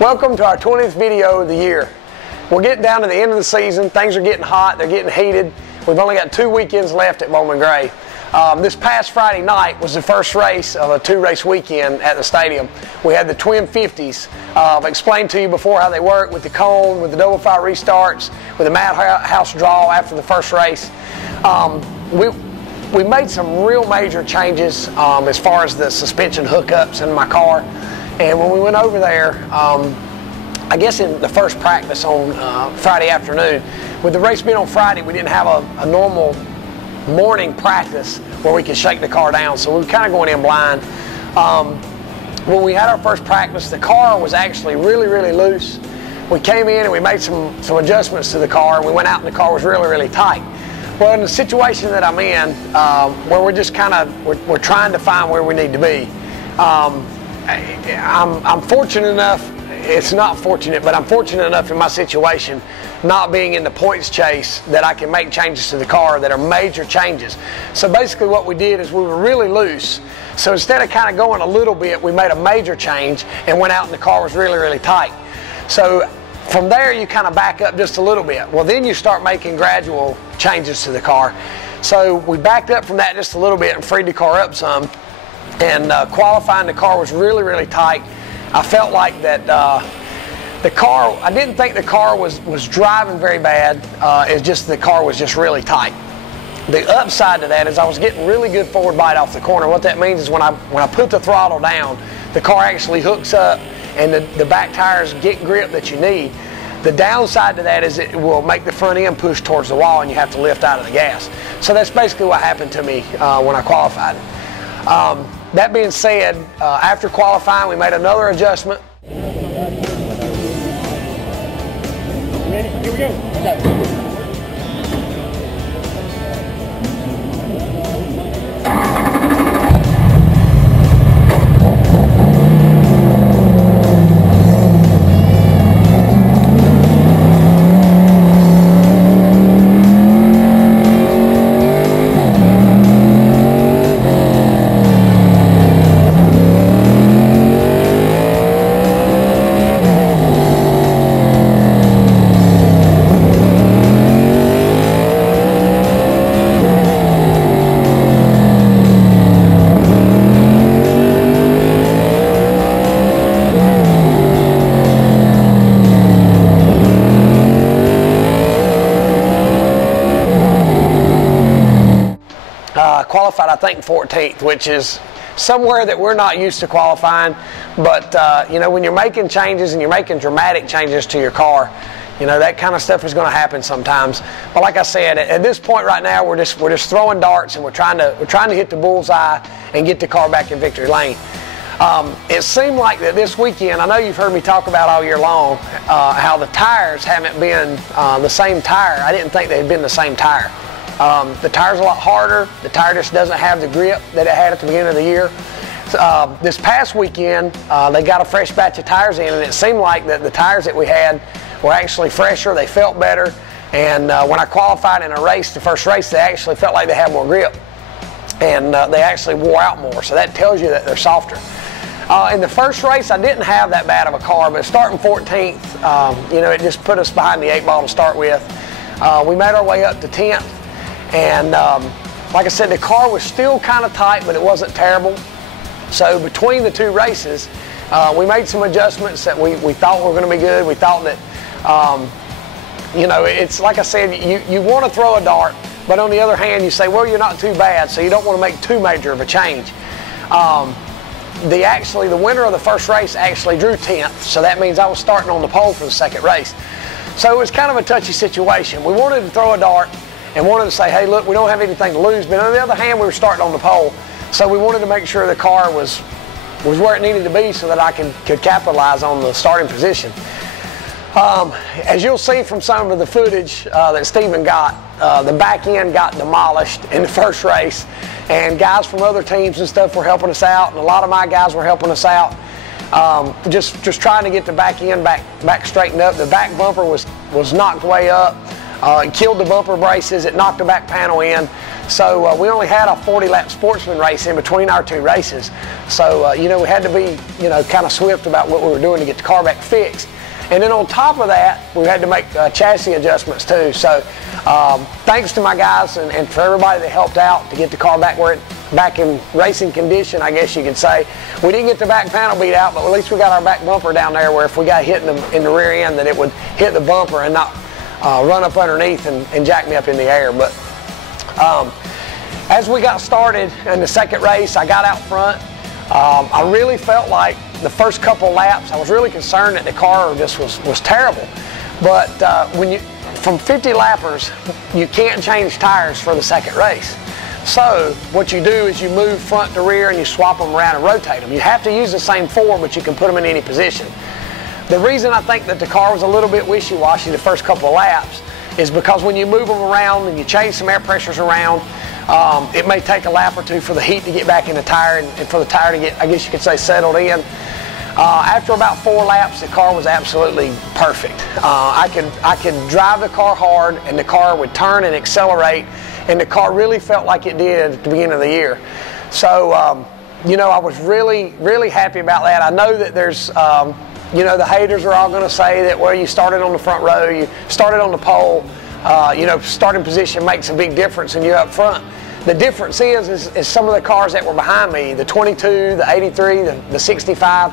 Welcome to our 20th video of the year. We're getting down to the end of the season. Things are getting hot, they're getting heated. We've only got 2 weekends left at Bowman Gray. This past Friday night was the first race of a 2-race weekend at the stadium. We had the Twin 50s. I've explained to you before how they work with the cone, with the double file restarts, with the MADHOUSE draw after the first race. We made some real major changes as far as the suspension hookups in my car. And when we went over there, I guess in the first practice on Friday afternoon, with the race being on Friday, we didn't have a normal morning practice where we could shake the car down, so we were kind of going in blind. When we had our first practice, the car was actually really loose. We came in and we made some adjustments to the car, and we went out and the car was really tight. Well, in the situation that I'm in, where we're just we're trying to find where we need to be, I'm fortunate enough, it's not fortunate, but I'm fortunate enough in my situation, not being in the points chase, that I can make changes to the car that are major changes. So basically what we did is we were really loose. So instead of kind of going a little bit, we made a major change and went out and the car was really tight. So from there you kind of back up just a little bit. Well, then you start making gradual changes to the car. So we backed up from that just a little bit and freed the car up some. And qualifying, the car was really tight. I felt like that the car, I didn't think the car was driving very bad. It's just the car was just really tight. The upside to that is I was getting really good forward bite off the corner. What that means is when I put the throttle down, the car actually hooks up and the back tires get grip that you need. The downside to that is it will make the front end push towards the wall and you have to lift out of the gas. So that's basically what happened to me when I qualified. That being said, after qualifying, we made another adjustment. Ready? Here we go. Qualified, I think, 14th, which is somewhere that we're not used to qualifying. But you know, when you're making changes and you're making dramatic changes to your car, you know, that kind of stuff is going to happen sometimes. But like I said, at this point right now, we're just throwing darts and we're trying to hit the bullseye and get the car back in victory lane. It seemed like that this weekend, I know you've heard me talk about all year long how the tires haven't been the same tire. I didn't think they'd been the same tire. The tire's a lot harder. The tire just doesn't have the grip that it had at the beginning of the year. This past weekend, they got a fresh batch of tires in, and it seemed like that the tires that we had were actually fresher. They felt better, and when I qualified in a race, the first race, they actually felt like they had more grip, and they actually wore out more. So that tells you that they're softer. In the first race, I didn't have that bad of a car, but starting 14th, you know, it just put us behind the 8 ball to start with. We made our way up to 10th. And like I said, the car was still kind of tight, but it wasn't terrible. So between the 2 races, we made some adjustments that we thought were going to be good. We thought that, you know, it's like I said, you want to throw a dart, but on the other hand, you say, well, you're not too bad, so you don't want to make too major of a change. The winner of the first race actually drew 10th, so that means I was starting on the pole for the second race. So it was kind of a touchy situation. We wanted to throw a dart and wanted to say, hey, look, we don't have anything to lose. But on the other hand, we were starting on the pole. So we wanted to make sure the car was where it needed to be so that I could capitalize on the starting position. As you'll see from some of the footage that Stephen got, the back end got demolished in the first race. And guys from other teams and stuff were helping us out. And a lot of my guys were helping us out. Just trying to get the back end back straightened up. The back bumper was knocked way up. It killed the bumper braces. It knocked the back panel in. So we only had a 40-lap sportsman race in between our two races. So, we had to be, kind of swift about what we were doing to get the car back fixed. And then on top of that, we had to make chassis adjustments too. So thanks to my guys and for everybody that helped out to get the car back in racing condition, I guess you could say. We didn't get the back panel beat out, but at least we got our back bumper down there where if we got hit in the rear end, that it would hit the bumper and not run up underneath and jack me up in the air. But as we got started in the second race, I got out front. I really felt like the first couple laps, I was really concerned that the car just was terrible. But from 50 lappers, you can't change tires for the second race. So what you do is you move front to rear and you swap them around and rotate them. You have to use the same four, but you can put them in any position. The reason I think that the car was a little bit wishy-washy the first couple of laps is because when you move them around and you change some air pressures around, it may take a lap or two for the heat to get back in the tire and for the tire to get, I guess you could say, settled in. After about 4 laps, the car was absolutely perfect. I could drive the car hard and the car would turn and accelerate, and the car really felt like it did at the beginning of the year. So, I was really, really happy about that. I know that there's, the haters are all going to say that, well, you started on the front row, you started on the pole, starting position makes a big difference and you're up front. The difference is some of the cars that were behind me, the 22, the 83, the 65,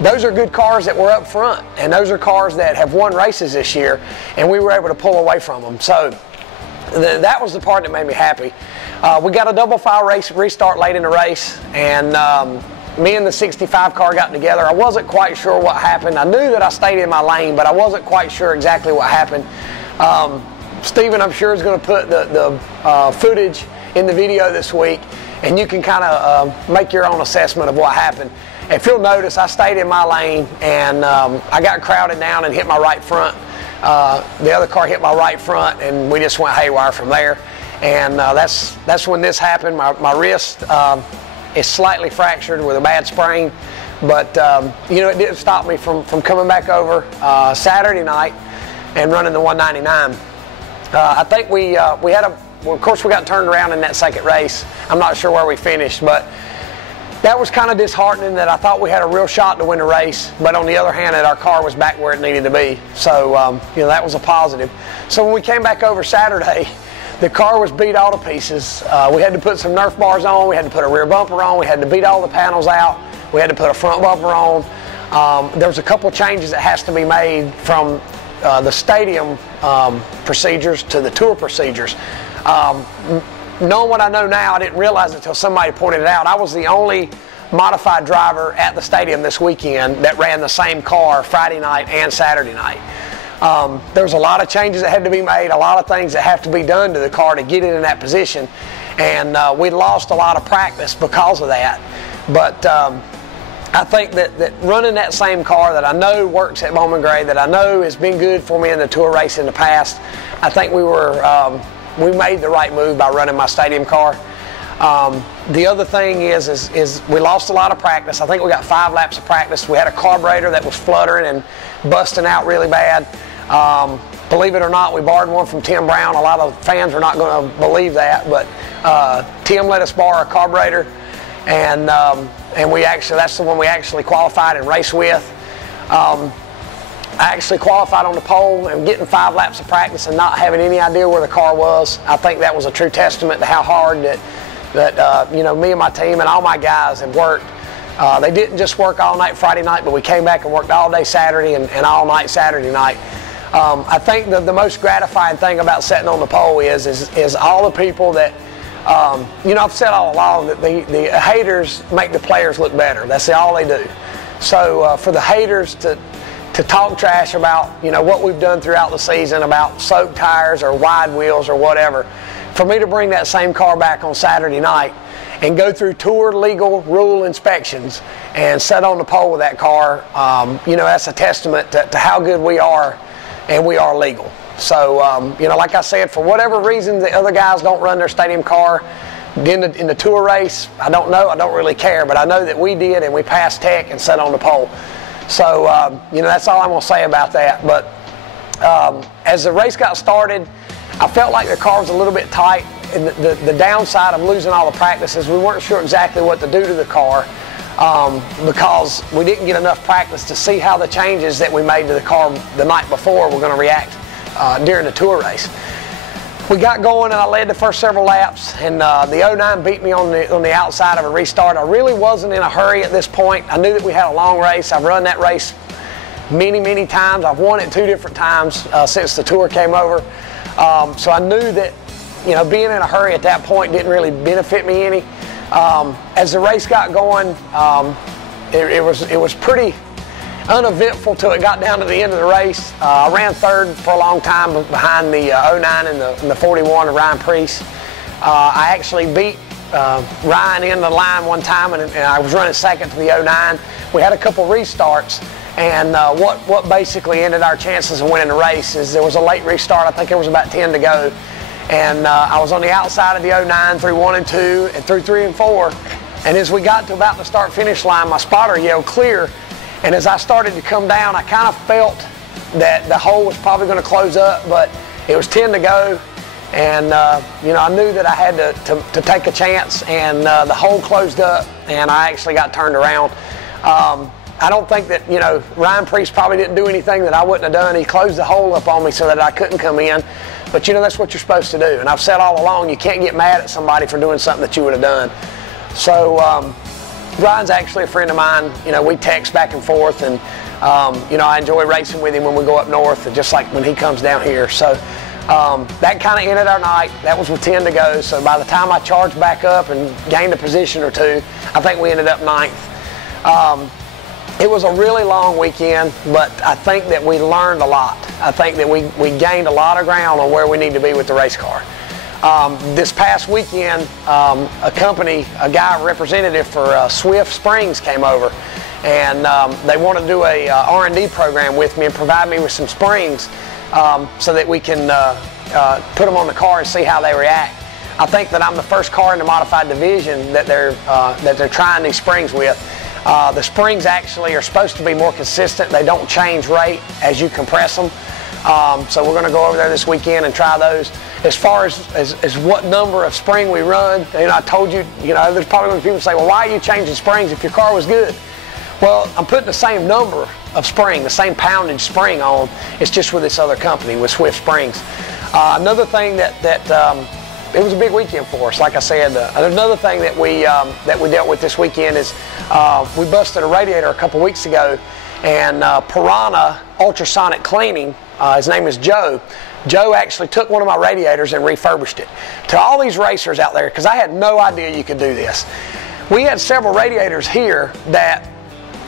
those are good cars that were up front, and those are cars that have won races this year, and we were able to pull away from them. So that was the part that made me happy. We got a double file race restart late in the race, and me and the 65 car got together. I wasn't quite sure what happened. I knew that I stayed in my lane, but I wasn't quite sure exactly what happened. Steven, I'm sure, is going to put the footage in the video this week, and you can kind of make your own assessment of what happened. If you'll notice, I stayed in my lane, and I got crowded down and hit my right front. The other car hit my right front, and we just went haywire from there. And that's when this happened. My wrist is slightly fractured with a bad sprain, but it didn't stop me from coming back over Saturday night and running the 199. I think we had of course we got turned around in that second race. I'm not sure where we finished, but that was kind of disheartening that I thought we had a real shot to win the race, but on the other hand, that our car was back where it needed to be. So, that was a positive. So when we came back over Saturday, the car was beat all to pieces. We had to put some Nerf bars on. We had to put a rear bumper on. We had to beat all the panels out. We had to put a front bumper on. There was a couple of changes that has to be made from the stadium procedures to the tour procedures. Knowing what I know now, I didn't realize it until somebody pointed it out. I was the only modified driver at the stadium this weekend that ran the same car Friday night and Saturday night. There's a lot of changes that had to be made, a lot of things that have to be done to the car to get it in that position, and we lost a lot of practice because of that. But I think that running that same car that I know works at Bowman Gray, that I know has been good for me in the tour race in the past, I think we made the right move by running my stadium car. The other thing is we lost a lot of practice. I think we got 5 laps of practice. We had a carburetor that was fluttering and busting out really bad. Believe it or not, we borrowed one from Tim Brown. A lot of fans are not going to believe that, but Tim let us borrow a carburetor, and that's the one we actually qualified and raced with. I actually qualified on the pole, and getting 5 laps of practice and not having any idea where the car was. I think that was a true testament to how hard that me and my team and all my guys have worked. They didn't just work all night Friday night, but we came back and worked all day Saturday and all night Saturday night. I think the most gratifying thing about sitting on the pole is all the people that, I've said all along that the haters make the players look better. That's all they do. So for the haters to talk trash about, what we've done throughout the season about soaked tires or wide wheels or whatever, for me to bring that same car back on Saturday night and go through tour legal rule inspections and sit on the pole with that car, that's a testament to how good we are, and we are legal. So, like I said, for whatever reason the other guys don't run their stadium car in the tour race, I don't know, I don't really care, but I know that we did, and we passed tech and sat on the pole. So, that's all I'm going to say about that. But as the race got started, I felt like the car was a little bit tight. And the downside of losing all the practices, we weren't sure exactly what to do to the car because we didn't get enough practice to see how the changes that we made to the car the night before were going to react during the tour race. We got going and I led the first several laps, and the 09 beat me on the outside of a restart. I really wasn't in a hurry at this point. I knew that we had a long race. I've run that race many times. I've won it 2 different times since the tour came over. So I knew that, you know, being in a hurry at that point didn't really benefit me any. As the race got going, it was pretty uneventful till it got down to the end of the race. I ran third for a long time behind the 09 and the 41 of Ryan Preece. I actually beat Ryan in the line one time, and I was running second to the 09. We had a couple restarts, and what basically ended our chances of winning the race is there was a late restart. I think there was about 10 to go. And I was on the outside of the 09 through 1 and 2 and through 3 and 4. And as we got to about the start-finish line, my spotter yelled clear. And as I started to come down, I kind of felt that the hole was probably going to close up, but it was 10 to go. And, you know, I knew that I had to take a chance, and the hole closed up, and I actually got turned around. I don't think that, you know, Ryan Preece probably didn't do anything that I wouldn't have done. He closed the hole up on me so that I couldn't come in. But, you know, that's what you're supposed to do. And I've said all along, you can't get mad at somebody for doing something that you would have done. So Ryan's actually a friend of mine. You know, we text back and forth, and, you know, I enjoy racing with him when we go up north, and just like when he comes down here. So that kind of ended our night. That was with 10 to go. So by the time I charged back up and gained a position or two, I think we ended up 9th. It was a really long weekend, but I think that we learned a lot. I think that we gained a lot of ground on where we need to be with the race car. This past weekend, a guy representative for Swift Springs came over, and they want to do a R&D program with me and provide me with some springs so that we can put them on the car and see how they react. I think that I'm the first car in the modified division that they're trying these springs with. The springs actually are supposed to be more consistent. They don't change rate as you compress them. So we're going to go over there this weekend and try those. As far as what number of spring we run, you know, I told you, you know, there's probably going to be people say, well, why are you changing springs if your car was good? Well, I'm putting the same number of spring, the same poundage spring on. It's just with this other company, with Swift Springs. Another thing that it was a big weekend for us. Like I said, another thing that we dealt with this weekend is we busted a radiator a couple weeks ago, and Piranha Ultrasonic Cleaning, his name is Joe. Joe actually took one of my radiators and refurbished it. To all these racers out there, because I had no idea you could do this, we had several radiators here that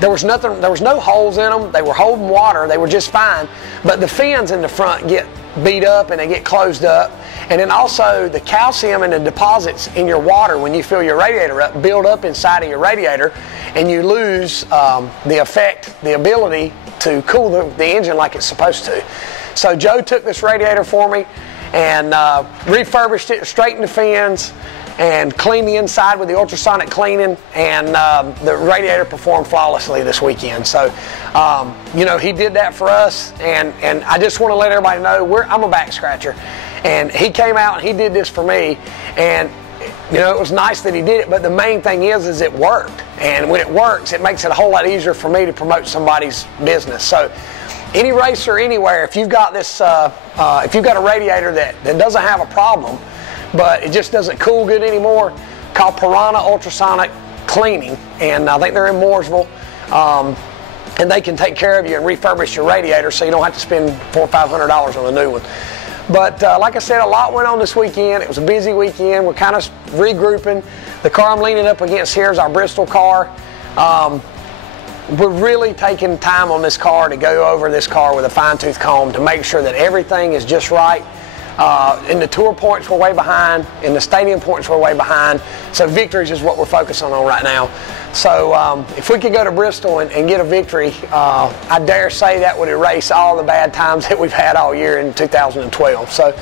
there was no holes in them. They were holding water. They were just fine, but the fins in the front get beat up and they get closed up. And then also the calcium and the deposits in your water when you fill your radiator up build up inside of your radiator, and you lose the ability to cool the engine like it's supposed to. So Joe took this radiator for me and refurbished it, straightened the fins, and cleaned the inside with the ultrasonic cleaning, and the radiator performed flawlessly this weekend. So, you know, he did that for us, and I just want to let everybody know I'm a back scratcher, and he came out and he did this for me, and you know, it was nice that he did it, but the main thing is it worked, and when it works, it makes it a whole lot easier for me to promote somebody's business. So, any racer anywhere, if you've got this, if you've got a radiator that doesn't have a problem, but it just doesn't cool good anymore, call Piranha Ultrasonic Cleaning, and I think they're in Mooresville, and they can take care of you and refurbish your radiator so you don't have to spend $400 or $500 on a new one. But like I said, a lot went on this weekend. It was a busy weekend. We're kind of regrouping. The car I'm leaning up against here is our Bristol car. We're really taking time on this car to go over this car with a fine-tooth comb to make sure that everything is just right. In the tour points, we're way behind. In the stadium points, we're way behind. So victories is what we're focusing on right now. So if we could go to Bristol and get a victory, I dare say that would erase all the bad times that we've had all year in 2012. So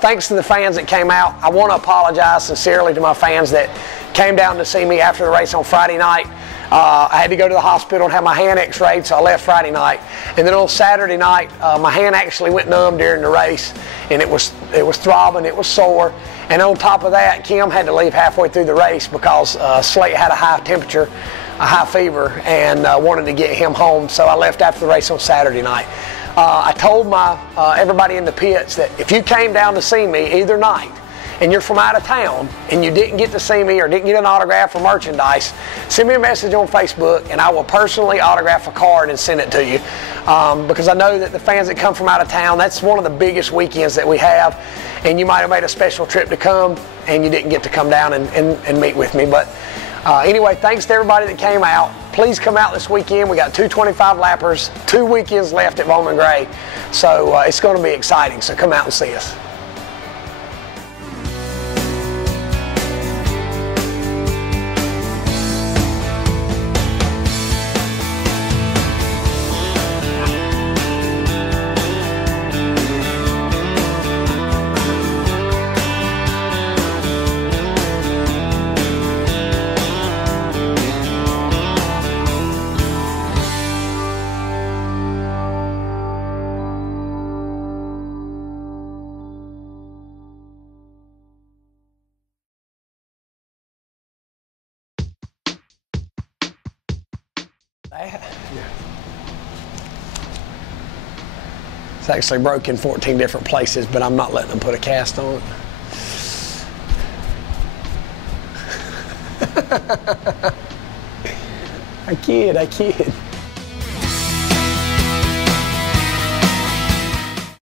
thanks to the fans that came out. I want to apologize sincerely to my fans that came down to see me after the race on Friday night. I had to go to the hospital and have my hand x-rayed, so I left Friday night. And then on Saturday night, my hand actually went numb during the race, and it was throbbing, it was sore. And on top of that, Kim had to leave halfway through the race because Slate had a high temperature, a high fever, and wanted to get him home. So I left after the race on Saturday night. I told everybody in the pits that if you came down to see me either night, and you're from out of town and you didn't get to see me or didn't get an autograph or merchandise, send me a message on Facebook and I will personally autograph a card and send it to you, because I know that the fans that come from out of town, that's one of the biggest weekends that we have, and you might have made a special trip to come and you didn't get to come down and meet with me. But anyway, thanks to everybody that came out. Please come out this weekend. We got 225 lappers, 2 weekends left at Bowman Gray, so it's going to be exciting, so come out and see us. It's actually broke in 14 different places, but I'm not letting them put a cast on it. I kid.